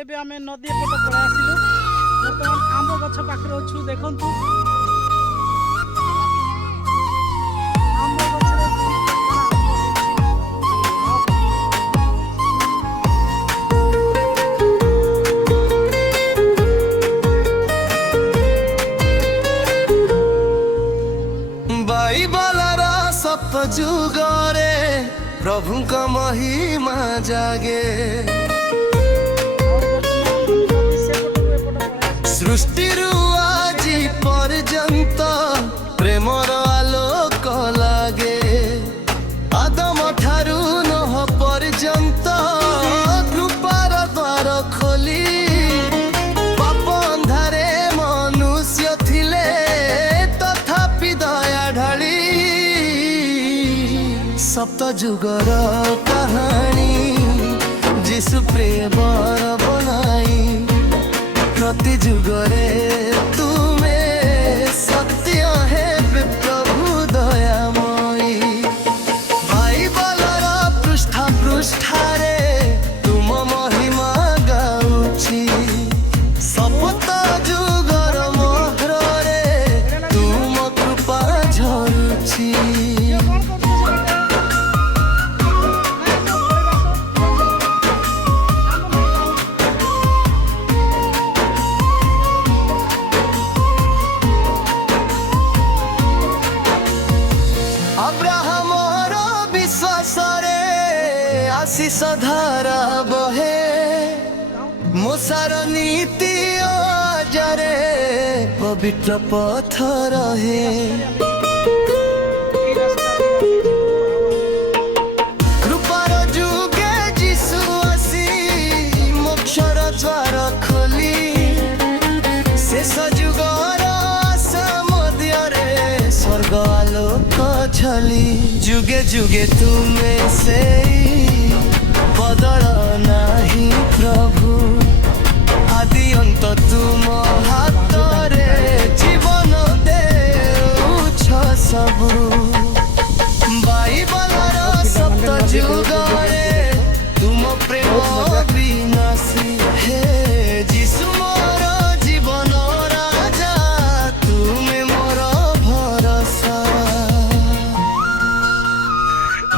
ଏବେ ଆମେ ନଦୀ ଏପଟ ପଳେଇ ଆସିଲୁ। ବର୍ତ୍ତମାନ ଆମ୍ବ ଗଛ ପାଖରେ ଅଛୁ। ଦେଖନ୍ତୁ ଆମ୍ବ ଗଛରେ बाइबलर सप्त जुगरे प्रभुको महिमा जागे सृष्टिरु आजी पर्यंत प्रेमर आलोक लागे आदम ठारू नह पर्यंत कृपार द्वार खोली पाप अंधारे मनुष्य थिले तथापि दया ढाली सप्त जुगर कहानी जिसु प्रेमर बनाई प्रति जुगरे तुमे सत्य है प्रभु दयामयी बाइबलर पृष्ठा पृष्ठारे तुम महिमा गाउछि सप्त जुगर मोहरे तुम कृपा झरुछि अब्राहमर विश्वासरे आशीष धारा बहे मूसार नीति अजरे पवित्र पथ रहे कृपार जुगे जिसु आसी मोक्षर द्वार खोली शेष जुगर आशा मध्यरे स्वर्ग आलोक छली जुगे जुगे तुमे से बदल नाही प्रभु आदि अंत तुम हाथ रे जीवन देउछ सबु बाइबलर सप्त जुगरे तुम प्रेम विनाशी हे जिसु मोर जीवन राजा तुमे मोर भरोसा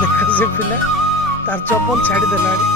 ଦେଖ ସେ ପିଲା ତାର ଚପଲ ଛାଡ଼ି ଦେଲାଣି।